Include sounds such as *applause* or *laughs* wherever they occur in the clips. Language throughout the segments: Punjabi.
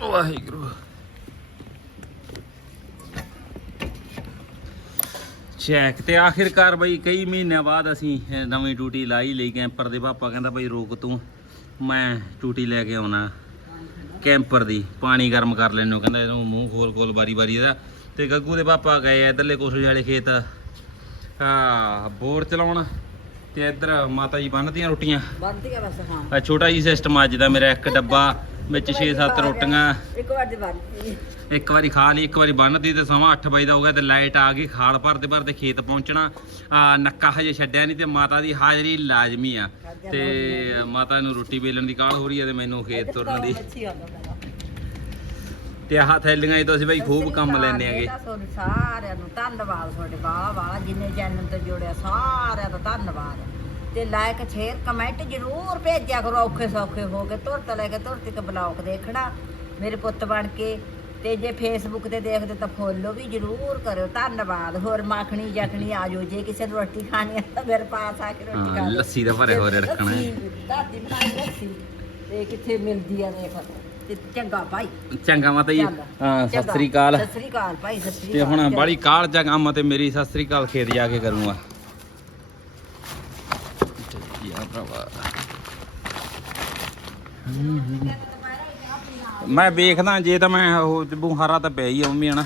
ਵਾਹਿਗੁਰੂ ਚੈੱਕ ਤੇ ਆਖਿਰਕਾਰ ਬਈ ਕਈ ਮਹੀਨਿਆਂ ਬਾਅਦ ਅਸੀਂ ਨਵੀਂ ਟੂਟੀ ਲਾਈ ਲਈ ਕੈਂਪਰ ਦੇ। ਪਾਪਾ ਕਹਿੰਦਾ ਬਈ ਰੋਕ ਤੂੰ ਮੈਂ ਟੂਟੀ ਲੈ ਕੇ ਆਉਣਾ ਕੈਂਪਰ ਦੀ। ਪਾਣੀ ਗਰਮ ਕਰ ਲੈਣੋ ਕਹਿੰਦਾ ਇਹਨੂੰ ਮੂੰਹ ਖੋਲ ਖੋਲ ਬਾਰੀ ਬਾਰੀ ਇਹਦਾ। ਤੇ ਗੱਗੂ ਦੇ ਪਾਪਾ ਗਏ ਆ ਇਧਰਲੇ ਕੋਸੂ ਵਾਲੇ ਖੇਤ। ਆ ਬੋਰ ਚਲਾਉਣ। ਤੇ ਇੱਧਰ ਮਾਤਾ ਜੀ ਬੰਨਦੀਆਂ ਰੋਟੀਆਂ। ਬੰਦੀ ਆ ਬਸ ਹਾਂ। ਆ ਛੋਟਾ ਜੀ ਸਿਸਟਮ ਅੱਜ ਦਾ ਮੇਰਾ ਇੱਕ ਡੱਬਾ। ਵਿੱਚ 6-7 ਰੋਟੀਆਂ। ਇੱਕ ਵਾਰ ਦੀ ਬੰਦੀ ਇੱਕ ਵਾਰੀ ਖਾ ਲਈ ਇੱਕ ਵਾਰੀ ਬੰਨਤੀ ਤੇ ਸਮਾਂ 8 ਵਜੇ ਦਾ ਹੋ ਗਿਆ ਤੇ ਲਾਈਟ ਆ ਗਈ ਖਾਲ ਭਰਦੇ ਭਰਦੇ ਖੇਤ ਪਹੁੰਚਣਾ। ਆ ਨੱਕਾ ਹਜੇ ਛੱਡਿਆ ਨਹੀਂ ਤੇ ਮਾਤਾ ਦੀ ਹਾਜ਼ਰੀ ਲਾਜ਼ਮੀ ਆ। ਤੇ ਮਾਤਾ ਨੂੰ ਰੋਟੀ ਵੇਲਣ ਦੀ ਕਾਲ ਹੋ ਰਹੀ ਹੈ ਤੇ ਮੈਨੂੰ ਖੇਤ ਤੁਰਨ ਦੀ। ਆ ਤੇ ਆਹ ਥੈਲੀਆਂ ਇਹ ਅਸੀਂ ਬਈ ਖੂਬ ਕੰਮ ਲੈਣੇ ਆਗੇ ਸਾਰਿਆਂ ਨੂੰ ਧੰਨਵਾਦ ਤੁਹਾਡੇ ਬਾਲਾ ਬਾਲਾ ਜਿੰਨੇ ਚੈਨਲ ਤੇ ਜੁੜਿਆ ਸਾਰਿਆਂ ਦਾ ਧੰਨਵਾਦ। ਤੇ ਲਾਇਕ ਸ਼ੇਅਰ ਕਮੈਂਟ ਜ਼ਰੂਰ ਭੇਜਿਆ ਕਰੋ ਔਖੇ ਸੌਖੇ ਹੋ ਕੇ ਤੁਰ ਤੋਂ ਲੈ ਕੇ ਤੁਰ ਤੱਕ ਬਲੌਗ ਦੇਖਣਾ ਮੇਰੇ ਪੁੱਤ ਬਣ ਕੇ। ਤੇ ਜੇ ਫੇਸਬੁੱਕ ਤੇ ਦੇਖਦੇ ਤਾਂ ਫੋਲੋ ਵੀ ਜ਼ਰੂਰ ਕਰਿਓ। ਧੰਨਵਾਦ। ਹੋਰ ਮਾਖਣੀ ਜਖਣੀ ਆ ਜਾਓ ਜੇ ਕਿਸੇ ਨੂੰ ਰੋਟੀ ਖਾਣੀ ਹੈ ਤਾਂ ਮੇਰੇ ਪਾਸ ਆ ਕੇ ਰੋਟੀ ਖਾ ਹਾਂ ਲਓ। ਲੱਸੀ ਦਾ ਭਰੇ ਹੋਰੇ ਰੱਖਣਾ ਹੈ। ਲੱਸੀ, ਦਾਦੀ ਬਣਾਈ ਲੱਸੀ। ਤੇ ਕਿੱਥੇ ਮਿਲਦੀ ਆ ਦੇਖ। ਤੇ ਚੰਗਾ ਭਾਈ। ਚੰਗਾ ਮਾਤਾ ਜੀ। ਚੱਲ। ਹਾਂ ਸਤਿ ਚੰਗਾ। ਸ੍ਰੀ ਅਕਾਲ। ਸਤਿ ਸ੍ਰੀ ਅਕਾਲ ਭਾਈ ਸਤਿ ਸ੍ਰੀ ਤੇ ਅਕਾਲ। ਹੁਣ। ਬੜੀ ਕਾਲ ਜਾ ਕੰਮ ਤੇ ਮੇਰੀ ਸਤਿ ਸ੍ਰੀ ਅਕਾਲ ਖੇਤ ਜਾ ਕੇ ਕਰੂੰਗਾ ਯਾ ਭਰਾਵਾ। ਮੈਂ ਵੇਖਦਾ, ਜੇ ਤਾਂ ਮੈਂ ਉਹ ਬੁਹਾਰਾ ਤਾਂ ਪਿਆ ਹੀ ਆ ਮੰਮੀ, ਹਨਾ।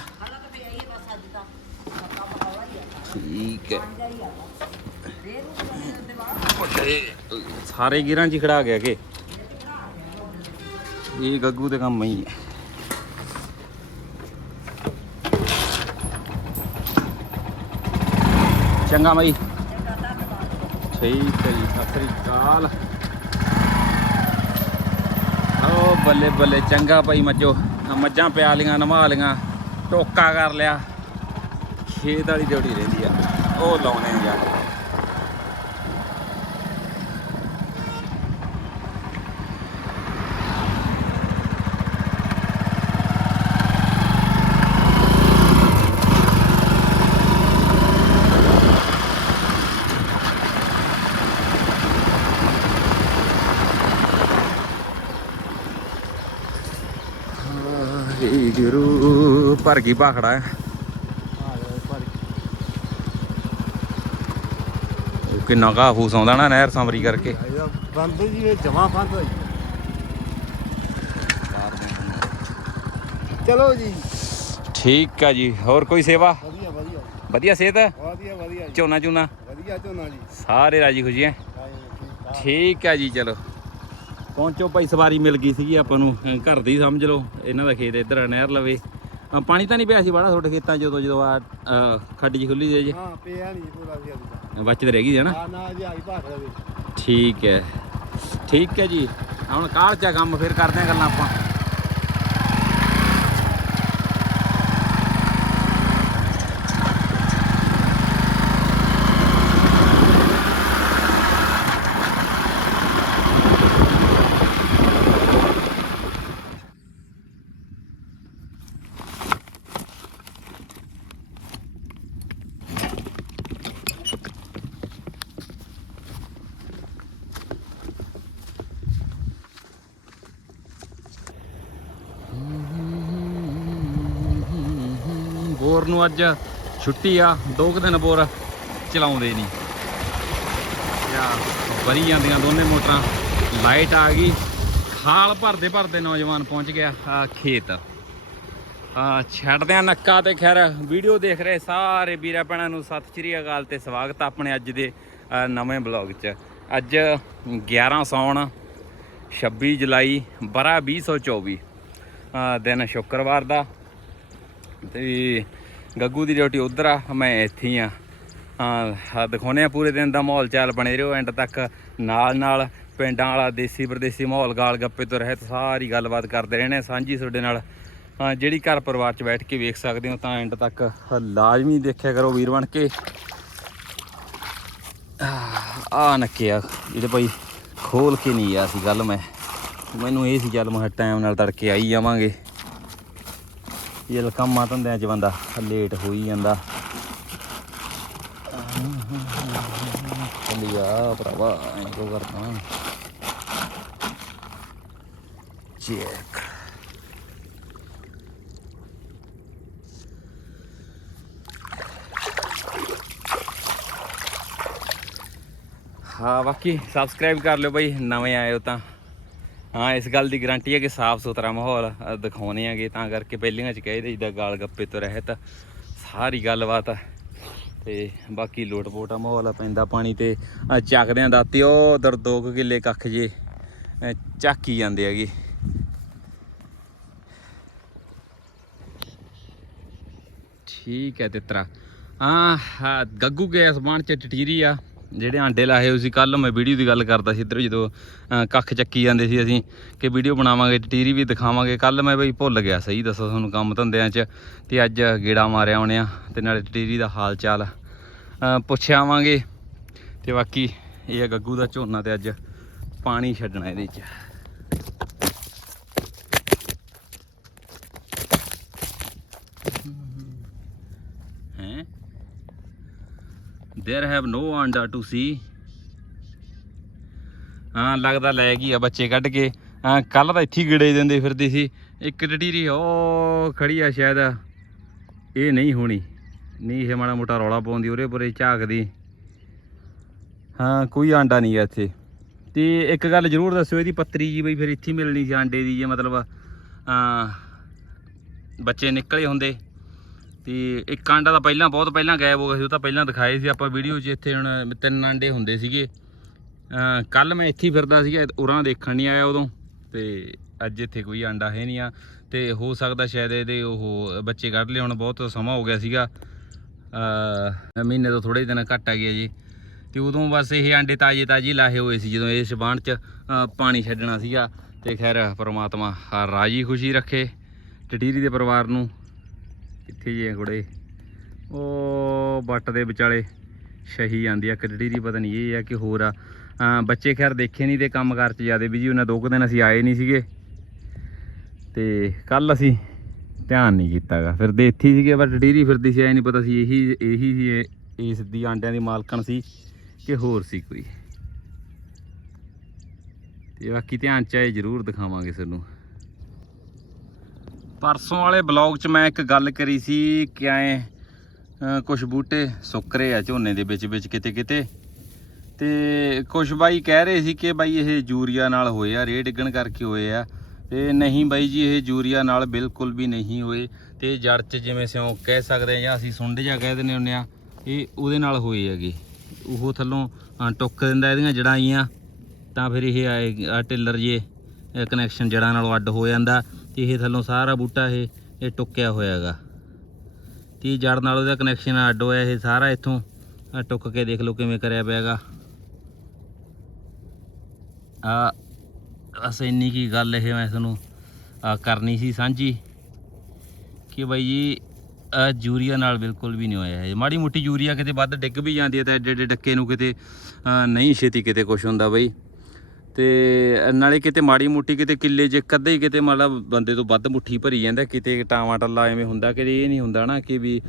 ਠੀਕ ਹੈ। ਸਾਰੇ ਗਿਰਾਂ ਚ ਹੀ ਖੜਾ ਗਿਆ ਕਿ। ਇਹ ਗੱਗੂ ਦੇ ਕੰਮ ਹੀ ਹੈ। ਚੰਗਾ ਮਈ ਠੀਕ ਹੈ ਜੀ, ਸਤਿ ਸ੍ਰੀ ਅਕਾਲ। ਓ ਬੱਲੇ ਬੱਲੇ, ਚੰਗਾ ਭਾਈ ਮੱਜੋ ਆਹ ਮੱਝਾਂ ਪਿਆ ਲੀਆਂ, ਨਵਾ ਲੀਆਂ, ਟੋਕਾ ਕਰ ਲਿਆ। ਖੇਤ ਵਾਲੀ ਡਿਊਟੀ ਰਹਿੰਦੀ ਆ। ਉਹ ਲਾਉਣੇ ਆ। ਕੇ ਗੁਰੂ ਭਰ ਗਈ ਭਾਖੜਾ ਹੈ ਕਿੰਨਾ ਘਾਹ ਫੂਸ ਆਉਂਦਾ ਨਾ ਨਹਿਰ ਸਮਰੀ ਕਰਕੇ ਬੰਦ ਜੀ ਇਹ ਜਮਾ ਬੰਦ ਹੋਈ ਚਲੋ ਜੀ ਠੀਕ ਆ ਜੀ ਹੋਰ ਕੋਈ ਸੇਵਾ? ਵਧੀਆ ਵਧੀਆ ਵਧੀਆ ਸਿਹਤ? ਵਧੀਆ ਵਧੀਆ ਜੀ ਝੋਨਾ ਝੂਨਾ? ਵਧੀਆ ਝੋਨਾ ਜੀ। ਸਾਰੇ ਰਾਜੀ ਖੁਸ਼ੀ ਹੈ। ਠੀਕ ਆ ਜੀ ਚਲੋ। ਪਹੁੰਚੋ ਭਾਈ ਸਵਾਰੀ ਮਿਲ ਗਈ ਸੀਗੀ ਆਪਾਂ ਨੂੰ। ਘਰ ਦੀ ਸਮਝ ਲਓ ਇਹਨਾਂ ਦਾ ਖੇਤ ਇੱਧਰ ਆ, ਨਹਿਰ ਲਵੇ। ਪਾਣੀ ਤਾਂ ਨਹੀਂ ਪਿਆ ਸੀ ਬਾੜਾ ਤੁਹਾਡੇ ਖੇਤਾਂ ਜਦੋਂ ਜਦੋਂ ਆ ਖੱਡ ਜੀ ਖੁੱਲੀ ਜੇ ਜੀ ਹਾਂ ਪਿਆ ਨਹੀਂ ਪੂਰਾ ਸੀ ਅੱਜ ਬਚਤ ਰਹਿ ਗਈ ਹੈ ਨਾ ਆ ਨਾ ਜੀ ਆਈ ਭਾਖ ਰਵੇ ਠੀਕ ਹੈ। ਠੀਕ ਹੈ ਜੀ। ਹੁਣ ਕਾਲ ਚਾ ਕੰਮ ਫਿਰ ਕਰਦੇ ਆ ਗੱਲਾਂ ਆਪਾਂ ਬੋਰ ਨੂੰ ਅੱਜ ਛੁੱਟੀ ਆ ਦੋ ਕੁ ਦਿਨ ਬੋਰ ਚਲਾਉਂਦੇ ਨਹੀਂ। ਯਾ ਭਰੀ ਜਾਂਦੀਆਂ ਦੋਨੇ ਮੋਟਰਾਂ। ਲਾਈਟ ਆ ਗਈ ਖਾਲ ਭਰਦੇ ਭਰਦੇ ਨੌਜਵਾਨ ਪਹੁੰਚ ਗਿਆ ਖੇਤ। ਆ ਛੱਡਦੇ ਆ ਨੱਕਾ ਤੇ ਖੈਰ ਵੀਡੀਓ ਦੇਖ ਰਹੇ ਸਾਰੇ ਵੀਰਾਂ ਭੈਣਾਂ ਨੂੰ ਸਤਿ ਸ਼੍ਰੀ ਅਕਾਲ ਤੇ ਸਵਾਗਤ ਆਪਣੇ ਅੱਜ ਦੇ ਨਵੇਂ ਬਲੌਗ 'ਚ। ਅੱਜ 11 ਸੌਣ 26 ਜੁਲਾਈ ਬਰਾ 2024 ਅ, ਦਿਨ ਸ਼ੁੱਕਰਵਾਰ ਦਾ। ਤੇ ਗੱਗੂ ਦੀ ਡਿਊਟੀ ਉਧਰ ਆ, ਮੈਂ ਇੱਥੇ ਹੀ ਆ। ਹਾਂ ਦਿਖਾਉਨੇ ਆ ਪੂਰੇ ਦਿਨ ਦਾ ਮਾਹੌਲ, ਚਾਲ ਬਣੇ ਰਹੋ ਐਂਡ ਤੱਕ ਨਾਲ ਨਾਲ ਪਿੰਡਾਂ ਵਾਲਾ, ਦੇਸੀ ਪਰਦੇਸੀ ਮਾਹੌਲ, ਗਾਲ ਗੱਪੇ ਤੋਂ ਰਹਿਤ, ਸਾਰੀ ਗੱਲਬਾਤ ਕਰਦੇ ਰਹਿਣੇ ਸਾਂਝੀ ਤੁਹਾਡੇ ਨਾਲ। ਜਿਹੜੀ ਘਰ ਪਰਿਵਾਰ 'ਚ ਬੈਠ ਕੇ ਵੇਖ ਸਕਦੇ ਹੋ ਤਾਂ ਐਂਡ ਤੱਕ ਲਾਜ਼ਮੀ ਦੇਖਿਆ ਕਰੋ ਵੀਰ ਬਣ ਕੇ। ਆ ਨੱਕੇ ਆ, ਜਿਹੜੇ ਭਾਈ ਖੋਲ ਕੇ ਨਹੀਂ ਆ ਸੀ, ਗੱਲ ਮੈਂ। ਮੈਨੂੰ ਇਹ ਸੀ, ਚੱਲ ਮੈਂ ਟਾਈਮ ਨਾਲ ਤੜਕੇ ਆਈ ਜਾਵਾਂਗੇ। ਜੇ ਕੰਮਾਂ ਧੰਦਿਆਂ 'ਚ ਬੰਦਾ ਲੇਟ ਹੋਈ ਜਾਂਦਾ। ਚੱਲੀ ਆ ਭਰਾਵਾ ਇਹੋ ਕਰਦਾ ਚੈੱਕ ਹਾਂ, ਬਾਕੀ ਸਬਸਕ੍ਰਾਈਬ ਕਰ ਲਿਓ ਭਾਈ ਨਵੇਂ ਆਏ ਹੋ ਤਾਂ। ਹਾਂ ਇਸ ਗੱਲ ਦੀ ਗਾਰੰਟੀ ਹੈ ਕਿ ਸਾਫ਼ ਸੁਥਰਾ ਮਾਹੌਲ ਅ, ਦਿਖਾਉਣੇ ਆਗੇ ਤਾਂ ਕਰਕੇ ਪਹਿਲੀਆਂ ਚ ਕਹੇ ਜਿੱਦਾਂ ਗਾਲ ਗੱਪੇ ਤੋਂ ਰਹਿਤ ਸਾਰੀ ਗੱਲਬਾਤ। ਆ ਤੇ ਬਾਕੀ ਲੋਟਪੋਟਾ ਮਾਹੌਲ ਆ ਪੈਂਦਾ ਪਾਣੀ ਤੇ ਆ ਚੱਕਦੇ ਆ ਦਾਤੀ। ਉਹ ਉਧਰ 2 ਕਿੱਲੇ ਕੱਖ ਜੇ ਚੱਕੀ ਜਾਂਦੇ ਹੈਗੇ। ਠੀਕ ਹੈ ਤਿੱਤਰਾ। ਹਾਂ ਗੱਗੂ ਗੈਸ ਬਣ ਚ ਟਟੀਰੀ ਆ। ਜਿਹੜੇ ਆਂਡੇ ਲਾਏ ਹੋਏ ਸੀ ਕੱਲ ਮੈਂ ਵੀਡੀਓ ਦੀ ਗੱਲ ਕਰਦਾ ਸੀ ਇੱਧਰ ਜਦੋਂ ਕੱਖ ਚੱਕੀ ਜਾਂਦੇ ਸੀ ਅਸੀਂ ਕਿ ਵੀਡੀਓ ਬਣਾਵਾਂਗੇ ਟਟੀਰੀ ਵੀ ਦਿਖਾਵਾਂਗੇ। ਕੱਲ ਮੈਂ ਬਈ ਭੁੱਲ ਗਿਆ ਸਹੀ ਦੱਸੋ ਤੁਹਾਨੂੰ ਕੰਮ ਧੰਦਿਆਂ 'ਚ ਤੇ ਅੱਜ ਗੇੜਾ ਮਾਰਿਆ ਆਉਣੇ ਆ ਤੇ ਨਾਲੇ ਟਟੀਰੀ ਦਾ ਹਾਲ ਚਾਲ ਅ, ਪੁੱਛਿਆ ਆਵਾਂਗੇ। ਤੇ ਬਾਕੀ ਇਹ ਆ ਗੱਗੂ ਦਾ ਝੋਨਾ ਤੇ ਅੱਜ ਪਾਣੀ ਛੱਡਣਾ ਇਹਦੇ 'ਚ ਹੈ there have no under to see ਹਾਂ ਲੱਗਦਾ ਲੈ ਗਈ ਆ ਬੱਚੇ ਕੱਢ ਕੇ ਹਾਂ ਕੱਲ ਤਾਂ ਇੱਥੇ ਹੀ ਗੇੜੇ ਦਿੰਦੇ ਫਿਰਦੀ ਸੀ ਇੱਕ ਡਟੀਰੀ ਉਹ ਖੜੀ ਆ ਸ਼ਾਇਦ ਇਹ ਨਹੀਂ ਹੋਣੀ ਨਹੀਂ ਇਹ ਮਾੜਾ ਮੋਟਾ ਰੌਲਾ ਪਾਉਂਦੀ ਉਰੇ ਪੁਰੇ ਝਾਕਦੀ ਹਾਂ ਕੋਈ ਆਂਡਾ ਨਹੀਂ ਗਾ ਇੱਥੇ ਤੇ ਇੱਕ ਗੱਲ ਜ਼ਰੂਰ ਦੱਸਿਓ ਇਹਦੀ ਪੱਤਰੀ ਜੀ ਬਈ ਫਿਰ ਇੱਥੇ ਹੀ ਮਿਲਣੀ ਸੀ ਆਂਡੇ ਦੀ ਜੇ ਮਤਲਬ ਆ ਬੱਚੇ ਨਿਕਲੇ ਹੁੰਦੇ ਤੇ ਇੱਕ ਆਂਡਾ ਤਾਂ ਪਹਿਲਾਂ, ਬਹੁਤ ਪਹਿਲਾਂ ਗਾਇਬ ਹੋ ਗਿਆ ਸੀ, ਉਹ ਤਾਂ ਪਹਿਲਾਂ ਦਿਖਾਏ ਸੀ ਆਪਾਂ ਵੀਡੀਓ 'ਚ, ਇੱਥੇ ਹੁਣ ਤਿੰਨ ਆਂਡੇ ਹੁੰਦੇ ਸੀਗੇ। ਕੱਲ ਮੈਂ ਇੱਥੇ ਫਿਰਦਾ ਸੀਗਾ ਉਰਾਂ ਦੇਖਣ ਨਹੀਂ ਆਇਆ ਉਦੋਂ, ਤੇ ਅੱਜ ਇੱਥੇ ਕੋਈ ਆਂਡਾ ਹੈ ਨਹੀਂ ਆ। ਤੇ ਹੋ ਸਕਦਾ ਸ਼ਾਇਦ ਇਹਦੇ ਉਹ ਬੱਚੇ ਕੱਢ ਲਏ, ਹੁਣ ਬਹੁਤ ਸਮਾਂ ਹੋ ਗਿਆ ਸੀਗਾ। ਮਹੀਨੇ ਤੋਂ ਥੋੜੇ ਦਿਨ ਘੱਟ ਆ ਗਿਆ ਜੀ। ਤੇ ਉਦੋਂ ਬਸ ਇਹ ਆਂਡੇ ਤਾਜ਼ੇ ਤਾਜ਼ੇ ਲਾਹੇ ਹੋਏ ਸੀ, ਜਦੋਂ ਇਸ ਬਾਣ 'ਚ ਪਾਣੀ ਛੱਡਣਾ ਸੀਗਾ। ਤੇ ਖੈਰ, ਪ੍ਰਮਾਤਮਾ ਹਰ ਰਾਜੀ ਖੁਸ਼ੀ ਰੱਖੇ ਟਟੀਰੀ ਦੇ ਪਰਿਵਾਰ ਨੂੰ ਕਿੱਥੇ ਜੇ ਕੁੜੇ ਉਹ ਬੱਟ ਦੇ ਵਿਚਾਲੇ ਸ਼ਹੀ ਜਾਂਦੀ ਆ ਕੜੜੀ ਦੀ ਪਤਾ ਨਹੀਂ ਇਹ ਆ ਕਿ ਹੋਰ ਆ। ਬੱਚੇ ਖੈਰ ਦੇਖੇ ਨਹੀਂ ਤੇ ਕੰਮਕਾਰ ਚ ਜਿਆਦੇ ਬਿਜ਼ੀ ਉਹਨਾਂ ਦੋ ਕੁ ਦਿਨ ਅਸੀਂ ਆਏ ਨਹੀਂ ਸੀਗੇ। ਤੇ ਕੱਲ ਅਸੀਂ ਧਿਆਨ ਨਹੀਂ ਕੀਤਾਗਾ। ਫਿਰ ਦੇ ਇੱਥੇ ਹੀ ਸੀਗੇ ਪਰ ਡੇਰੀ ਫਿਰਦੀ ਸੀ, ਐ ਨਹੀਂ ਪਤਾ ਸੀ ਇਹੀ ਇਹੀ ਸੀ ਇਹ- ਇਸ ਦੀ ਆਂਡਿਆਂ ਦੀ ਮਾਲਕਣ ਸੀ ਕਿ ਹੋਰ ਸੀ ਕੋਈ। ਤੇ ਬਾਕੀ ਧਿਆਨ ਚ ਆਏ, ਜ਼ਰੂਰ ਦਿਖਾਵਾਂਗੇ ਤੁਹਾਨੂੰ। ਪਰਸੋਂ ਵਾਲੇ ਬਲੌਗ 'ਚ ਮੈਂ ਇੱਕ ਗੱਲ ਕਰੀ ਸੀ ਕਿ ਐ ਕੁਝ ਬੂਟੇ ਸੁੱਕ ਰਹੇ ਆ ਝੋਨੇ ਦੇ ਵਿੱਚ ਵਿੱਚ ਕਿਤੇ ਕਿਤੇ। ਤੇ ਕੁਝ ਬਾਈ ਕਹਿ ਰਹੇ ਸੀ ਕਿ ਬਾਈ ਇਹ ਯੂਰੀਆ ਨਾਲ ਹੋਏ ਆ, ਰੇਹ ਡਿੱਗਣ ਕਰਕੇ ਹੋਏ ਆ। ਤੇ ਨਹੀਂ ਬਾਈ ਜੀ, ਇਹ ਯੂਰੀਆ ਨਾਲ ਬਿਲਕੁਲ ਵੀ ਨਹੀਂ ਹੋਏ। ਤੇ ਜੜ 'ਚ ਜਿਵੇਂ ਸਿਉਂ ਕਹਿ ਸਕਦੇ ਆ ਜਾਂ ਅਸੀਂ ਸੁੰਡ ਜਾ ਕਹਿ ਦਿੰਦੇ ਹੁੰਦੇ ਆ, ਇਹ ਉਹਦੇ ਨਾਲ ਹੋਏ ਹੈਗੇ। ਉਹ ਥੱਲੋਂ ਟੁੱਕ ਦਿੰਦਾ ਇਹਦੀਆਂ ਜੜਾਂ ਆਈਆਂ, ਤਾਂ ਫਿਰ ਇਹ ਆਏ ਆ ਟਿੱਲਰ ਜੇ ਕਨੈਕਸ਼ਨ ਜੜਾਂ ਨਾਲੋਂ ਅੱਡ ਹੋ ਜਾਂਦਾ। ਤੇ ਇਹ ਥੱਲੋਂ ਸਾਰਾ ਬੂਟਾ ਇਹ ਇਹ ਟੁੱਕਿਆ ਹੋਇਆ ਹੈਗਾ ਤੇ ਜੜ ਨਾਲ ਉਹਦਾ ਕਨੈਕਸ਼ਨ ਅੱਡ ਹੋਇਆ ਇਹ ਸਾਰਾ ਇੱਥੋਂ ਟੁੱਕ ਕੇ ਦੇਖ ਲਓ ਕਿਵੇਂ ਕਰਿਆ ਪਿਆ ਹੈਗਾ ਆ ਬਸ ਇੰਨੀ ਕੀ ਗੱਲ ਇਹ ਮੈਂ ਤੁਹਾਨੂੰ ਕਰਨੀ ਸੀ ਸਾਂਝੀ। ਕਿ ਬਾਈ ਜੀ ਯੂਰੀਆ ਨਾਲ ਬਿਲਕੁਲ ਵੀ ਨਹੀਂ ਹੋਇਆ ਇਹ। ਮਾੜੀ ਮੋਟੀ ਯੂਰੀਆ ਕਿਤੇ ਵੱਧ ਡਿੱਗ ਵੀ ਜਾਂਦੀ ਹੈ ਤਾਂ ਐਡੇ ਐਡੇ ਡੱਕੇ ਨੂੰ ਕਿਤੇ ਨਹੀਂ ਛੇਤੀ ਕਿਤੇ ਕੁਝ ਹੁੰਦਾ ਬਈ। ਤੇ ਨਾਲੇ ਕਿਤੇ ਮਾੜੀ ਮੋਟੀ ਕਿਤੇ ਕਿੱਲੇ 'ਚ ਇੱਕ ਹੀ ਕਿਤੇ ਮਤਲਬ ਬੰਦੇ ਤੋਂ ਵੱਧ ਮੁੱਠੀ ਭਰੀ ਜਾਂਦਾ, ਕਿਤੇ ਟਾਵਾਂ ਟੱਲਾ ਐਵੇਂ ਹੁੰਦਾ ਕਿ ਇਹ ਨਹੀਂ ਹੁੰਦਾ ਨਾ ਕਿ ਵੀ